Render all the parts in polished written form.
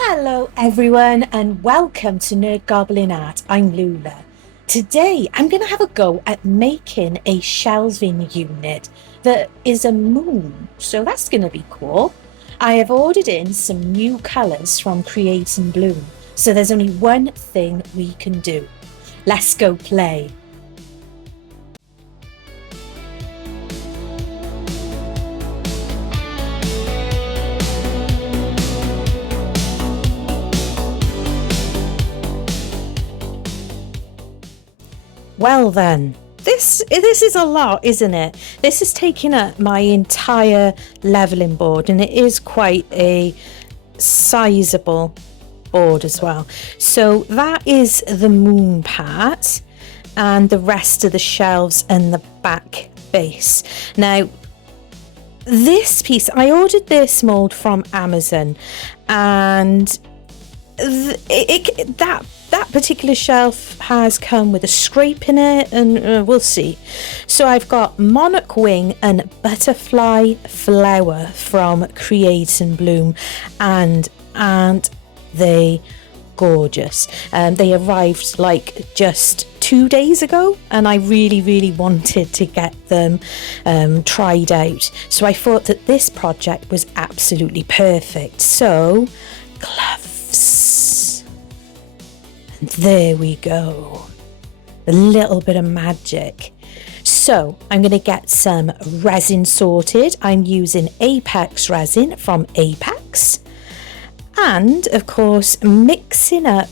Hello everyone and welcome to NerdGoblinart. I'm Lula. Today I'm going to have a go at making a shelving unit that is a moon, so that's going to be cool. I have ordered in some new colours from Create and Bloom, so there's only one thing we can do. Let's go play. Well then, this is a lot, isn't it? This is taking up my entire leveling board, and it is quite a sizable board as well. So that is the moon part, and the rest of the shelves and the back base. Now, this piece, I ordered this mold from Amazon, and that particular shelf has come with a scrape in it, and we'll see. So I've got Monarch wing and butterfly flower from Create and Bloom, and aren't they gorgeous? They arrived like just 2 days ago, and I really wanted to get them tried out. So I thought that this project was absolutely perfect. So gloves. And there we go, a little bit of magic. So I'm going to get some resin sorted. I'm using Apex resin from Apex, and of course mixing up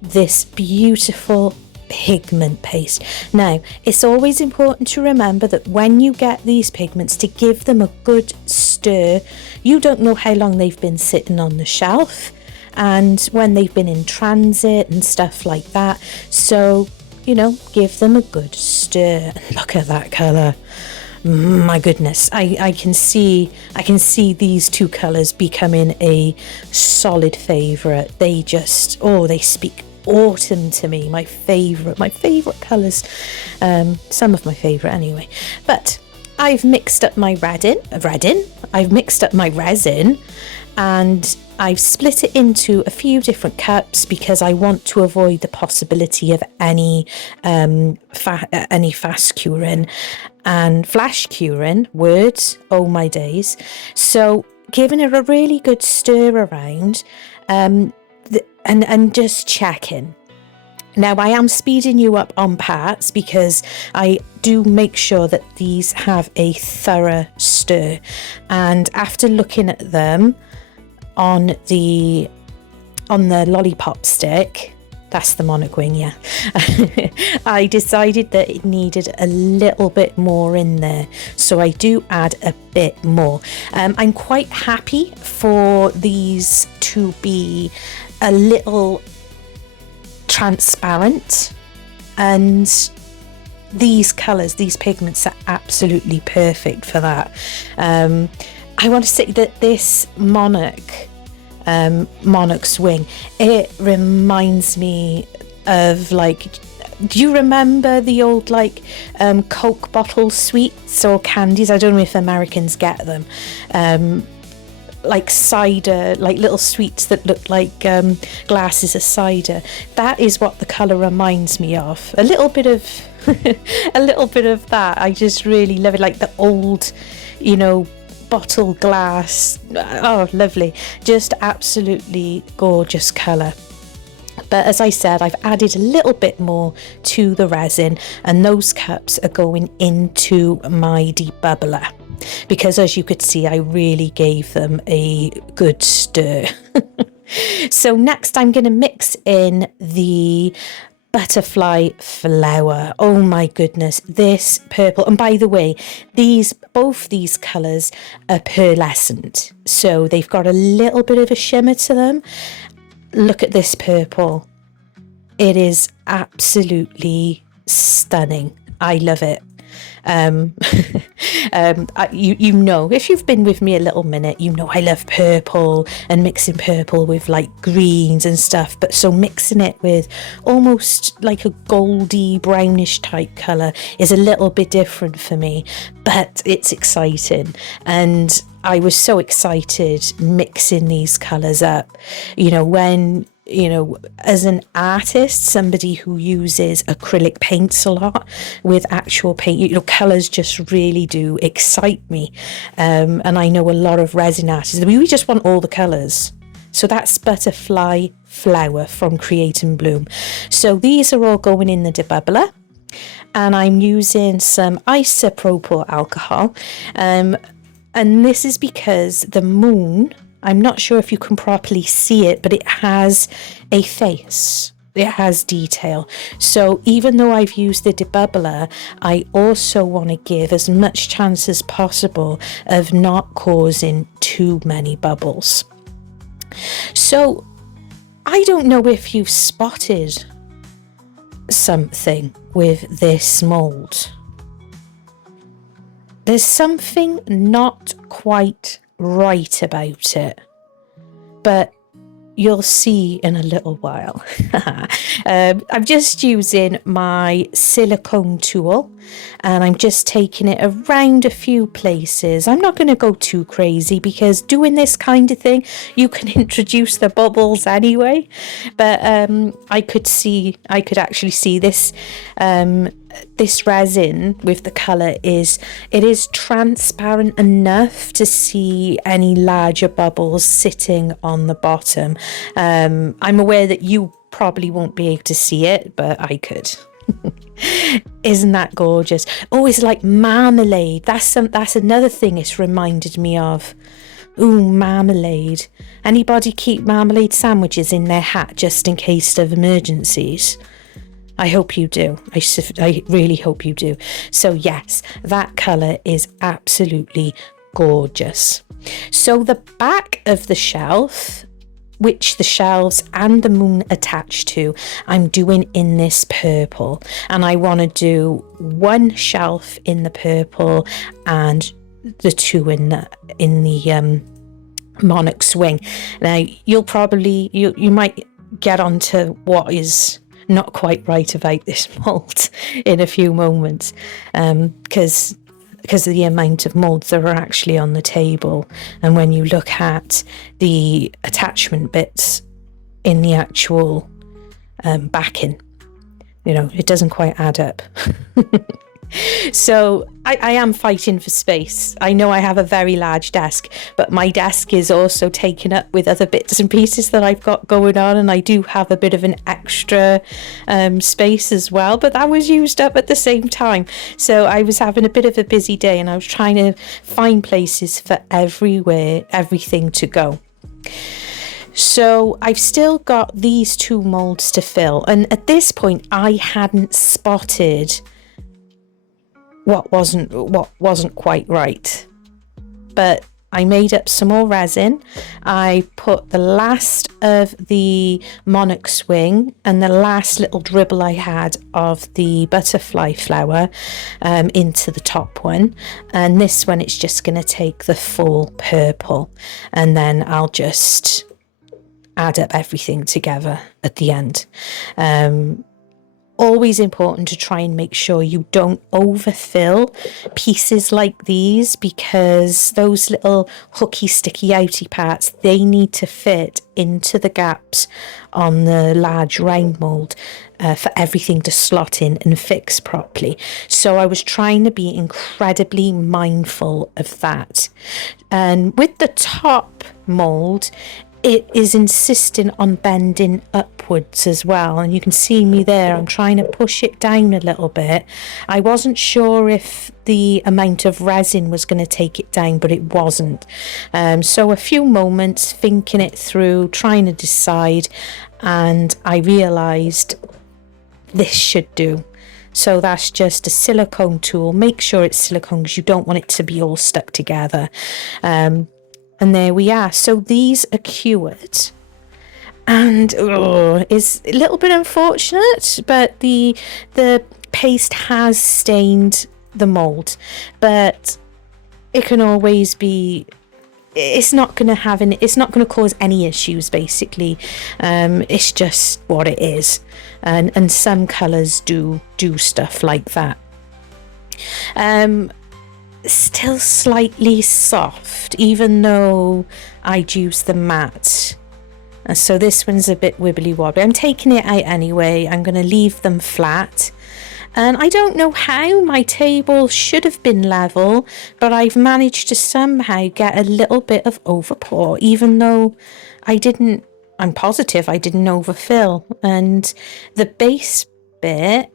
this beautiful pigment paste. Now, it's always important to remember that when you get these pigments, to give them a good stir. You don't know how long they've been sitting on the shelf, and when they've been in transit and stuff like that. So, you know, give them a good stir. Look at that colour. My goodness, I can see these two colours becoming a solid favourite. They just, they speak autumn to me. My favourite colours. Some of my favourite anyway. But I've mixed up my I've mixed up my resin, and I've split it into a few different cups because I want to avoid the possibility of any fast curing and flash curing. Words, oh my days. So giving it a really good stir around, and just checking. Now, I am speeding you up on parts because I do make sure that these have a thorough stir, and after looking at them on the lollipop stick, that's the Monarch wing, yeah. I decided that it needed a little bit more in there, so I do add a bit more. I'm quite happy for these to be a little transparent, and these colours, these pigments are absolutely perfect for that. I want to say that this Monarch's wing, it reminds me of, like, do you remember the old Coke bottle sweets or candies? I don't know if Americans get them. Like cider, like little sweets that look like glasses of cider. That is what the colour reminds me of. A little bit of that. I just really love it, like the old, bottle glass. Oh, lovely. Just absolutely gorgeous colour. But as I said, I've added a little bit more to the resin, and those cups are going into my debubbler, because as you could see, I really gave them a good stir. So next I'm going to mix in the butterfly flower. Oh my goodness, this purple, and by the way, both these colours are pearlescent, so they've got a little bit of a shimmer to them. Look at this purple. It is absolutely stunning. I love it. You know, if you've been with me a little minute, you know I love purple and mixing purple with like greens and stuff, but so mixing it with almost like a goldy brownish type colour is a little bit different for me, but it's exciting, and I was so excited mixing these colours up. You know, when, you know, as an artist, somebody who uses acrylic paints a lot with actual paint, you know, colours just really do excite me. And I know a lot of resin artists, we just want all the colours. So that's Butterfly Flower from Create and Bloom. So these are all going in the debubbler. And I'm using some isopropyl alcohol. And this is because the moon, I'm not sure if you can properly see it, but it has a face. It has detail. So even though I've used the debubbler, I also want to give as much chance as possible of not causing too many bubbles. So I don't know if you've spotted something with this mold. There's something not quite right about it, but you'll see in a little while. I'm just using my silicone tool and I'm just taking it around a few places. I'm not going to go too crazy because doing this kind of thing, you can introduce the bubbles anyway. But I could actually see this this resin with the colour it is transparent enough to see any larger bubbles sitting on the bottom. I'm aware that you probably won't be able to see it, but I could. Isn't that gorgeous? Oh, it's like marmalade. That's another thing it's reminded me of. Ooh, marmalade. Anybody keep marmalade sandwiches in their hat just in case of emergencies? I hope you do. I really hope you do. So yes, that colour is absolutely gorgeous. So the back of the shelf, which the shelves and the moon attach to, I'm doing in this purple. And I want to do one shelf in the purple and the two in the Monarch swing. Now, you might get onto what is not quite right about this mold in a few moments, because of the amount of molds that are actually on the table. And when you look at the attachment bits in the actual backing, you know, it doesn't quite add up. So I am fighting for space. I know I have a very large desk, but my desk is also taken up with other bits and pieces that I've got going on, and I do have a bit of an extra space as well, but that was used up at the same time. So I was having a bit of a busy day and I was trying to find places for everything to go. So I've still got these two molds to fill, and at this point I hadn't spotted what wasn't quite right, but I made up some more resin. I put the last of the Monarch swing and the last little dribble I had of the butterfly flower into the top one, and this one it's just going to take the full purple, and then I'll just add up everything together at the end. Always important to try and make sure you don't overfill pieces like these, because those little hooky sticky outy parts, they need to fit into the gaps on the large round mold for everything to slot in and fix properly. So I was trying to be incredibly mindful of that. And with the top mold, it is insisting on bending upwards as well, and you can see me there. I'm trying to push it down a little bit. I wasn't sure if the amount of resin was going to take it down, but it wasn't. So a few moments thinking it through, trying to decide, and I realised this should do. So that's just a silicone tool. Make sure it's silicone because you don't want it to be all stuck together. And there we are. So these are cured, and it's a little bit unfortunate, but the paste has stained the mold, but it can always be. It's not going to cause any issues. Basically, it's just what it is, and some colours do stuff like that. still slightly soft, even though I'd used the matte. So this one's a bit wibbly wobbly. I'm taking it out anyway. I'm going to leave them flat. And I don't know how, my table should have been level, but I've managed to somehow get a little bit of overpour, even though I'm positive I didn't overfill. And the base bit,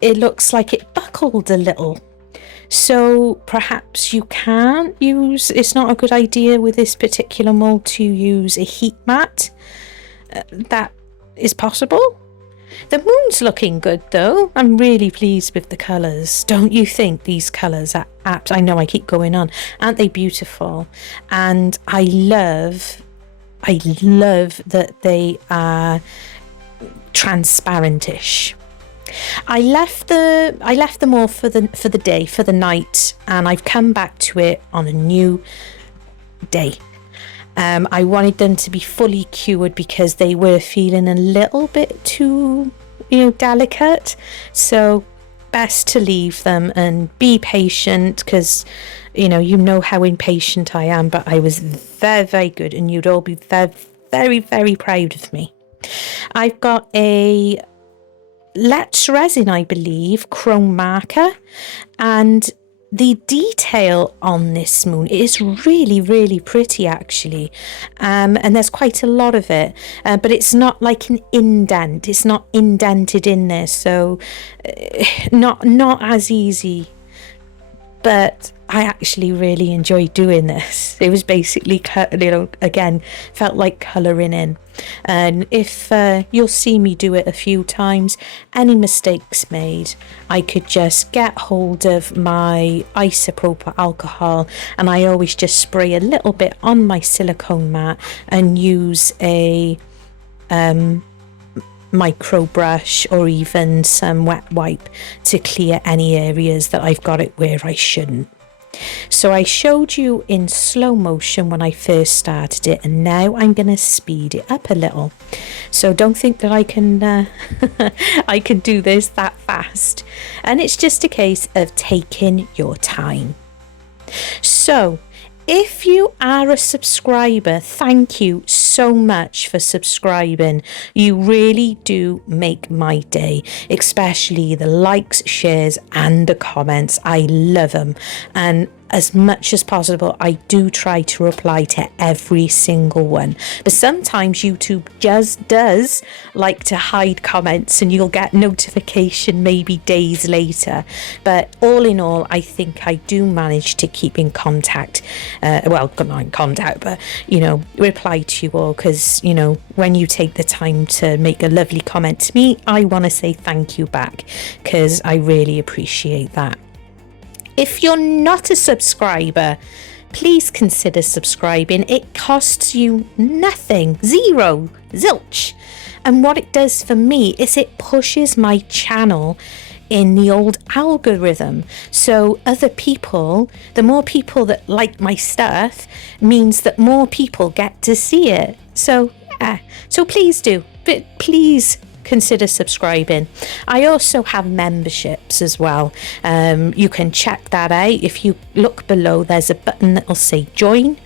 it looks like it buckled a little. So perhaps you can't use, it's not a good idea with this particular mold to use a heat mat. That is possible. The moon's looking good though. I'm really pleased with the colours. Don't you think these colours are apt? I know I keep going on. Aren't they beautiful? And I love that they are transparentish. I left them all for the day, for the night, and I've come back to it on a new day. I wanted them to be fully cured because they were feeling a little bit too, delicate. So best to leave them and be patient, because you know how impatient I am, but I was very, very good, and you'd all be very, very, very proud of me. I've got a Let's Resin, I believe, chrome marker, and the detail on this moon is really, really pretty actually, and there's quite a lot of it, but it's not like an indent. It's not indented in there, so not as easy. But I actually really enjoyed doing this. It was basically, again, felt like colouring in. And if you'll see me do it a few times, any mistakes made, I could just get hold of my isopropyl alcohol, and I always just spray a little bit on my silicone mat and use a micro brush or even some wet wipe to clear any areas that I've got it where I shouldn't. So I showed you in slow motion when I first started it, and now I'm going to speed it up a little. So don't think that I can I can do this that fast. And it's just a case of taking your time. So if you are a subscriber, thank you so much for subscribing. You really do make my day, especially the likes, shares and the comments. I love them, and as much as possible I do try to reply to every single one, but sometimes YouTube just does like to hide comments and you'll get notification maybe days later. But all in all, I think I do manage to keep in contact, not in contact, but reply to you all, because when you take the time to make a lovely comment to me, I want to say thank you back, because I really appreciate that. If you're not a subscriber, please consider subscribing. It costs you nothing, zero, zilch. And what it does for me is it pushes my channel in the old algorithm. So other people, the more people that like my stuff, means that more people get to see it. So yeah, so please do, but please consider subscribing. I also have memberships as well. You can check that out. If you look below, there's a button that will say join,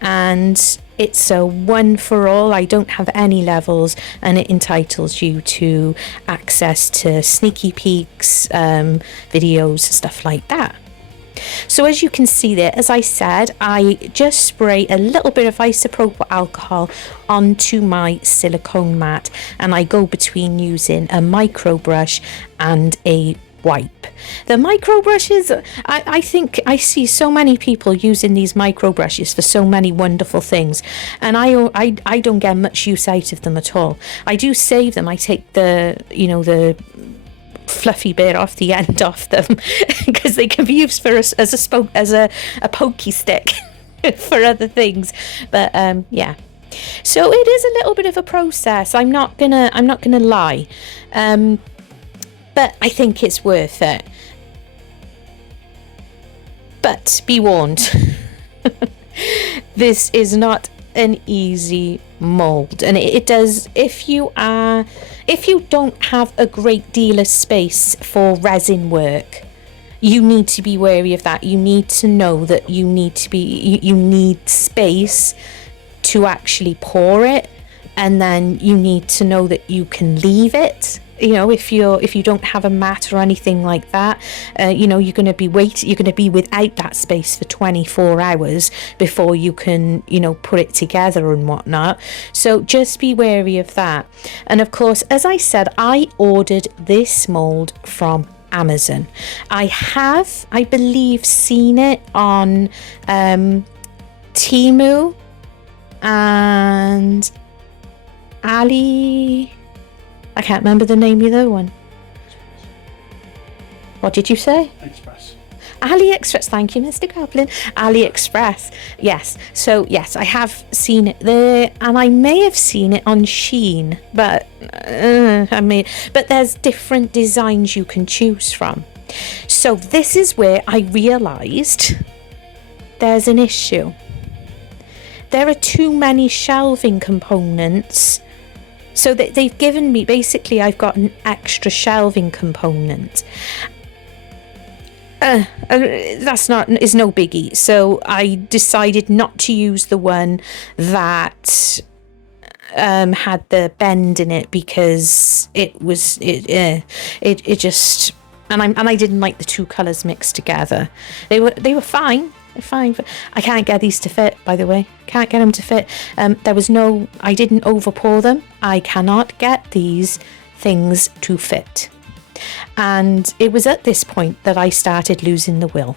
and it's a one for all. I don't have any levels, and it entitles you to access to sneaky peeks, videos, stuff like that. So as you can see there, as I said, I just spray a little bit of isopropyl alcohol onto my silicone mat, and I go between using a micro brush and a wipe. The micro brushes, I think I see so many people using these micro brushes for so many wonderful things, and I don't get much use out of them at all. I do save them. I take the fluffy bit off the end of them because they can be used for as a pokey stick for other things. But yeah, so it is a little bit of a process. I'm not gonna lie, but I think it's worth it. But be warned, this is not an easy mold, and it does, if you don't have a great deal of space for resin work, you need to be wary of that. You need to know that you need space to actually pour it, and then you need to know that you can leave it. You know, if you don't have a mat or anything like that, you know, you're going to be without that space for 24 hours before you can, you know, put it together and whatnot. So just be wary of that. And of course, as I said, I ordered this mold from Amazon. I have, I believe, seen it on Temu and Ali. I can't remember the name of the other one. What did you say? Express. AliExpress, thank you, Mr. Goblin. AliExpress, yes. So yes, I have seen it there, and I may have seen it on Shein, but but there's different designs you can choose from. So this is where I realised there's an issue. There are too many shelving components. So they've given me, basically I've got an extra shelving component. Is no biggie. So I decided not to use the one that had the bend in it, because it just, and I didn't like the two colours mixed together. They were fine. They're fine. But I can't get these to fit, by the way. Can't get them to fit. I didn't over pour them. I cannot get these things to fit. And it was at this point that I started losing the will.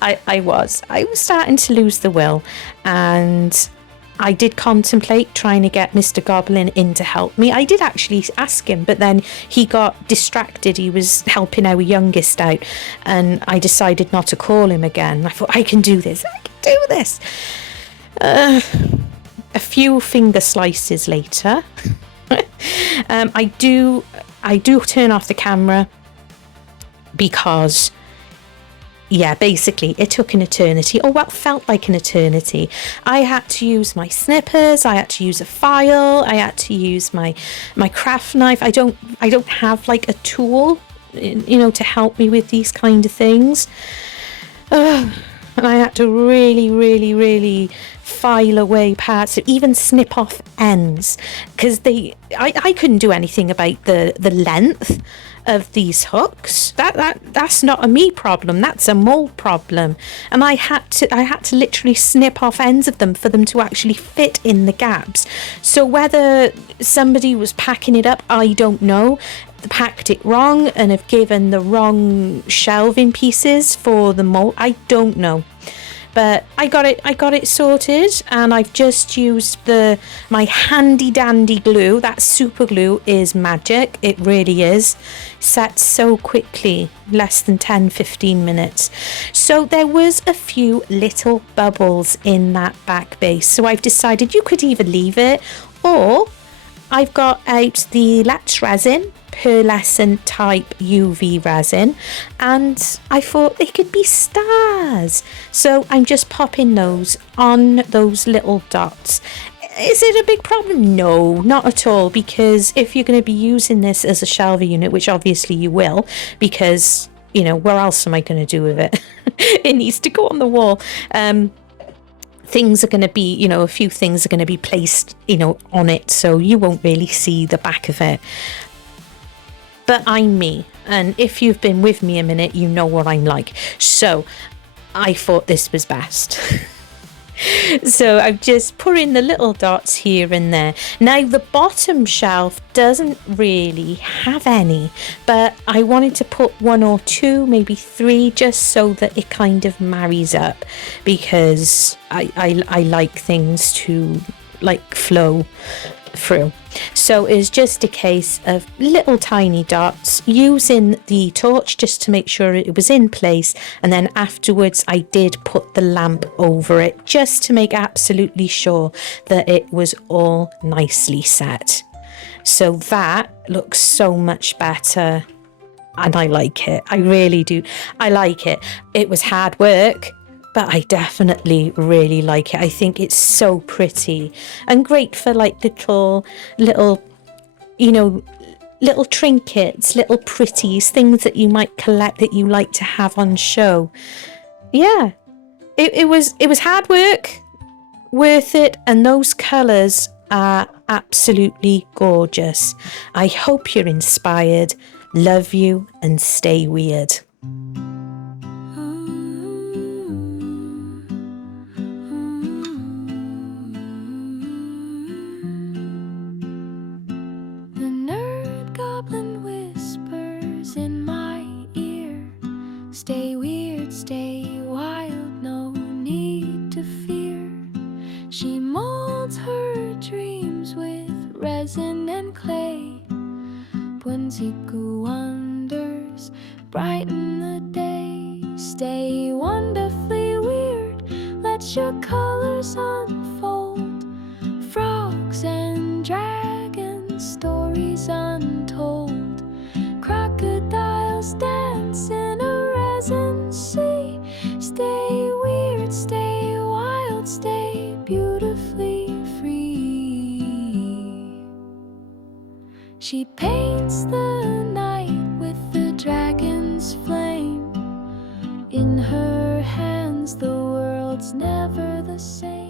I was starting to lose the will, and I did contemplate trying to get Mr. Goblin in to help me. I did actually ask him, but then he got distracted. He was helping our youngest out, and I decided not to call him again. I thought, I can do this. A few finger slices later, I do turn off the camera because, yeah, basically it took an eternity, or what felt like an eternity. I had to use my snippers, I had to use a file, I had to use my craft knife. I don't have like a tool, you know, to help me with these kind of things. And I had to really file away parts, even snip off ends, because I couldn't do anything about the length of these hooks. That's not a me problem, that's a mold problem. And I had to literally snip off ends of them for them to actually fit in the gaps. So whether somebody was packing it up, I don't know, packed it wrong and have given the wrong shelving pieces for the mold, I don't know. But I got it sorted, and I've just used my handy dandy glue. That super glue is magic. It really is. Sets so quickly, less than 10-15 minutes. So there was a few little bubbles in that back base. So I've decided you could either leave it, or I've got out the Let's Resin pearlescent type UV resin, and I thought they could be stars. So I'm just popping those on those little dots. Is it a big problem? No, not at all, because if you're going to be using this as a shelver unit, which obviously you will, because, you know, where else am I going to do with it? It needs to go on the wall. Things are going to be, you know, a few things are going to be placed, you know, on it, so you won't really see the back of it. But I'm me, and if you've been with me a minute, you know what I'm like. So I thought this was best. So I'm just putting the little dots here and there. Now the bottom shelf doesn't really have any, but I wanted to put one or two, maybe three, just so that it kind of marries up, because I like things to like flow through. So it's just a case of little tiny dots, using the torch just to make sure it was in place, and then afterwards I did put the lamp over it just to make absolutely sure that it was all nicely set. So that looks so much better, and I like it. I really do. I like it. It was hard work, but I definitely really like it. I think it's so pretty and great for like little, you know, little trinkets, little pretties, things that you might collect that you like to have on show. Yeah, it was hard work, worth it, and those colours are absolutely gorgeous. I hope you're inspired. Love you and stay weird. The nerd goblin whispers in my ear, stay weird, stay wild, no need to fear. She molds her dreams with resin and clay. Whimsical wonders brighten the day. Stay wonderfully weird, let your colors unfold. Frogs and dragons, stories untold. Crocodiles dance in a resin sea. Stay weird, stay wild, stay beautifully free. She paints the night with the dragon's flame. In her hands the world's never the same.